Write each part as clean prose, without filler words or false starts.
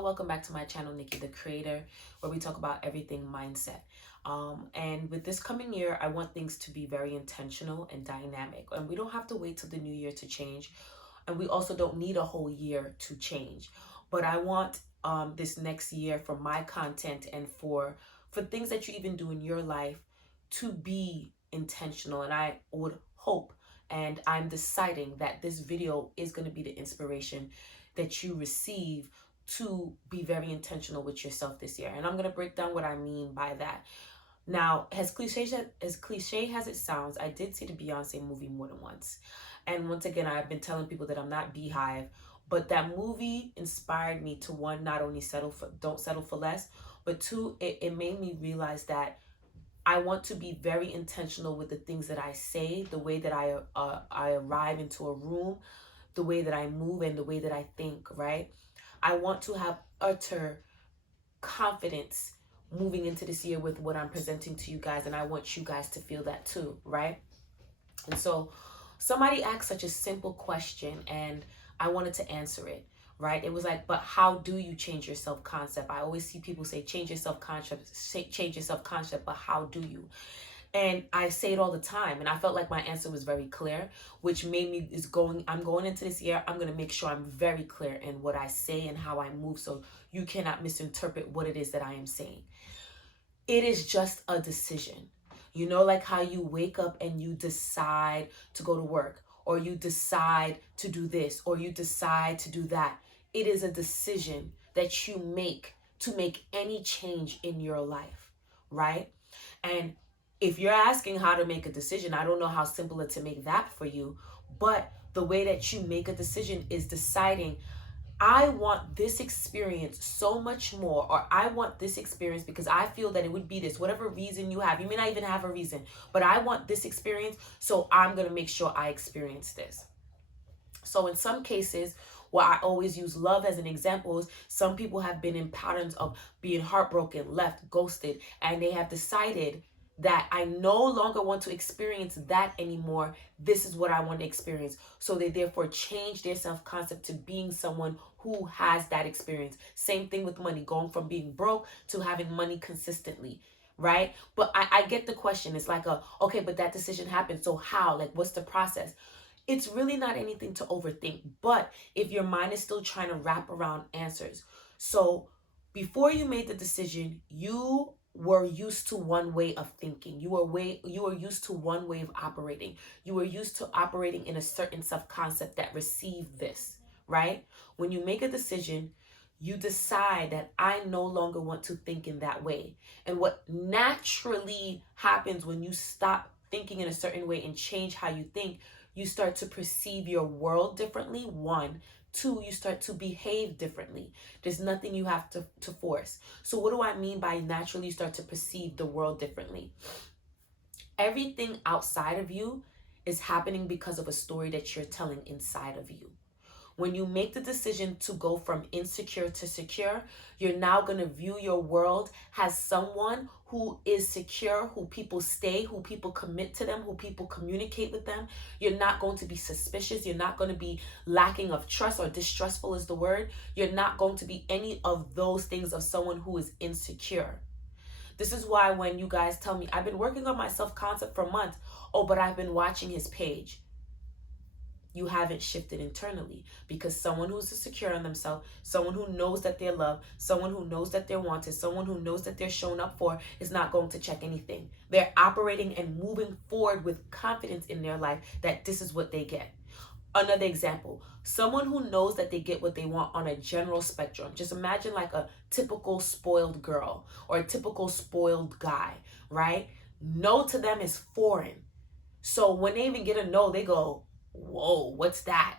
Welcome back to my channel, Nikki the Creator, where we talk about everything mindset. And with this coming year, I want things to be very intentional and dynamic. And we don't have to wait till the new year to change. And we also don't need a whole year to change. But I want this next year for my content and for things that you even do in your life to be intentional. And I would hope, and I'm deciding that this video is going to be the inspiration that you receive to be very intentional with yourself this year. And I'm going to break down what I mean by that. Now, as cliche as it sounds, I did see the Beyonce movie more than once. And once again, I've been telling people that I'm not Beehive, but that movie inspired me to, one, not only don't settle for less, but two, it made me realize that I want to be very intentional with the things that I say, the way that I arrive into a room, the way that I move, and the way that I think, right? I want to have utter confidence moving into this year with what I'm presenting to you guys, and I want you guys to feel that too, right? And so somebody asked such a simple question, and I wanted to answer it, right? It was like, but how do you change your self-concept? I always see people say, change your self-concept, but how do you? And I say it all the time, and I felt like my answer was very clear, which made me I'm going into this year, I'm going to make sure I'm very clear in what I say and how I move, so you cannot misinterpret what it is that I am saying. It is just a decision. You know, like how you wake up and you decide to go to work, or you decide to do this, or you decide to do that. It is a decision that you make to make any change in your life, right? And if you're asking how to make a decision, I don't know how simple it to make that for you, but the way that you make a decision is deciding, I want this experience so much more, or I want this experience because I feel that it would be this, whatever reason you have. You may not even have a reason, but I want this experience, so I'm going to make sure I experience this. So in some cases, where I always use love as an example, is some people have been in patterns of being heartbroken, left, ghosted, and they have decided that I no longer want to experience that anymore. This is what I want to experience. So they therefore change their self-concept to being someone who has that experience. Same thing with money, going from being broke to having money consistently, right? But I get the question. It's like, okay, but that decision happened. So how? Like, what's the process? It's really not anything to overthink, but if your mind is still trying to wrap around answers. So before you made the decision, you were used to one way of thinking. You were used to one way of operating. You were used to operating in a certain self-concept that received this, right? When you make a decision, you decide that I no longer want to think in that way. And what naturally happens when you stop thinking in a certain way and change how you think, you start to perceive your world differently, one. Two, you start to behave differently. There's nothing you have to force. So what do I mean by naturally you start to perceive the world differently? Everything outside of you is happening because of a story that you're telling inside of you. When you make the decision to go from insecure to secure, you're now going to view your world as someone who is secure, who people stay, who people commit to them, who people communicate with them. You're not going to be suspicious. You're not going to be lacking of trust, or distrustful is the word. You're not going to be any of those things of someone who is insecure. This is why when you guys tell me, I've been working on my self-concept for months. Oh, but I've been watching his page. You haven't shifted internally, because someone who's secure in themselves, someone who knows that they're loved, someone who knows that they're wanted, someone who knows that they're shown up for, is not going to check anything. They're operating and moving forward with confidence in their life that this is what they get. Another example, someone who knows that they get what they want on a general spectrum. Just imagine like a typical spoiled girl or a typical spoiled guy, right? No to them is foreign. So when they even get a no, they go, whoa, what's that?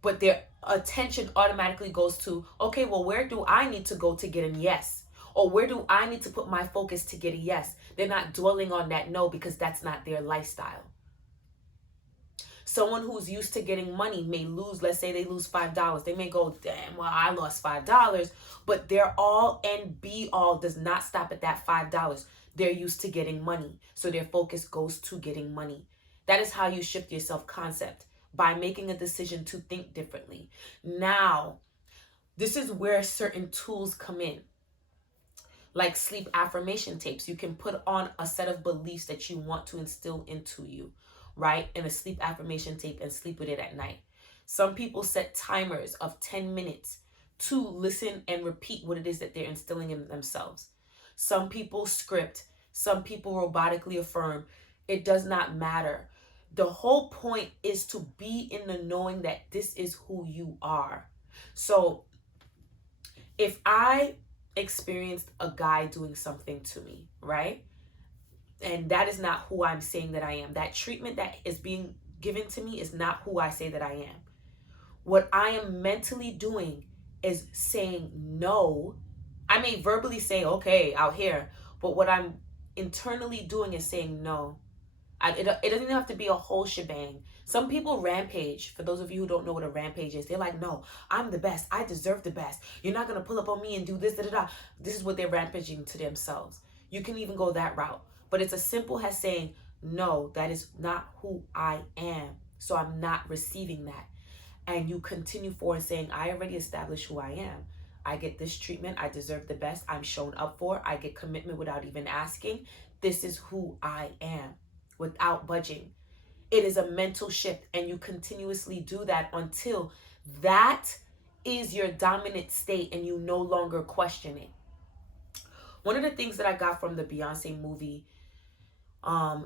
But their attention automatically goes to, okay, well, where do I need to go to get a yes? Or where do I need to put my focus to get a yes? They're not dwelling on that no, because that's not their lifestyle. Someone who's used to getting money may lose, let's say they lose $5. They may go, damn, well, I lost $5. But their all and be all does not stop at that $5. They're used to getting money. So their focus goes to getting money. That is how you shift your self-concept, by making a decision to think differently. Now, This is where certain tools come in, like sleep affirmation tapes. You can put on a set of beliefs that you want to instill into you, right? In a sleep affirmation tape, and sleep with it at night. Some people set timers of 10 minutes to listen and repeat what it is that they're instilling in themselves. Some people script, some people robotically affirm. It does not matter. The whole point is to be in the knowing that this is who you are. So if I experienced a guy doing something to me, right? And that is not who I'm saying that I am. That treatment that is being given to me is not who I say that I am. What I am mentally doing is saying no. I may verbally say, okay, out here, but what I'm internally doing is saying no. It doesn't even have to be a whole shebang. Some people rampage. For those of you who don't know what a rampage is, they're like, no, I'm the best. I deserve the best. You're not going to pull up on me and do this, da, da, da. This is what they're rampaging to themselves. You can even go that route. But it's as simple as saying, no, that is not who I am. So I'm not receiving that. And you continue forward saying, I already established who I am. I get this treatment. I deserve the best. I'm shown up for. I get commitment without even asking. This is who I am, without budging. It is a mental shift, and you continuously do that until that is your dominant state and you no longer question it. One of the things that I got from the Beyonce movie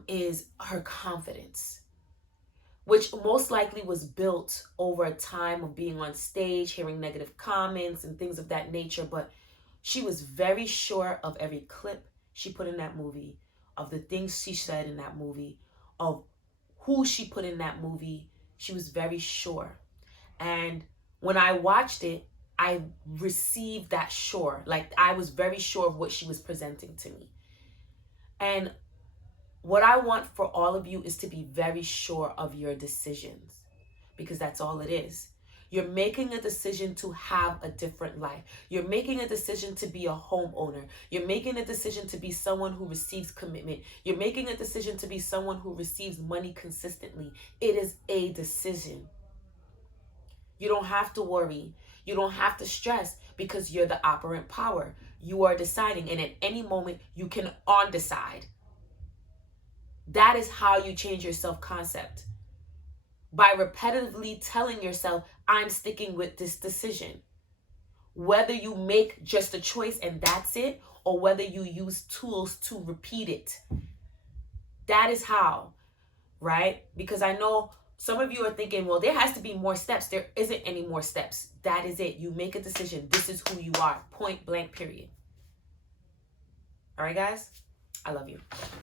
is her confidence, which most likely was built over a time of being on stage, hearing negative comments and things of that nature. But she was very sure of every clip she put in that movie, of the things she said in that movie, of who she put in that movie. She was very sure. And when I watched it, I received that sure. Like, I was very sure of what she was presenting to me. And what I want for all of you is to be very sure of your decisions, because that's all it is. You're making a decision to have a different life. You're making a decision to be a homeowner. You're making a decision to be someone who receives commitment. You're making a decision to be someone who receives money consistently. It is a decision. You don't have to worry. You don't have to stress, because you're the operant power. You are deciding, and at any moment you can undecide. That is how you change your self-concept. By repetitively telling yourself, I'm sticking with this decision. Whether you make just a choice and that's it, or whether you use tools to repeat it. That is how, right? Because I know some of you are thinking, well, there has to be more steps. There isn't any more steps. That is it. You make a decision. This is who you are. Point blank, period. All right, guys? I love you.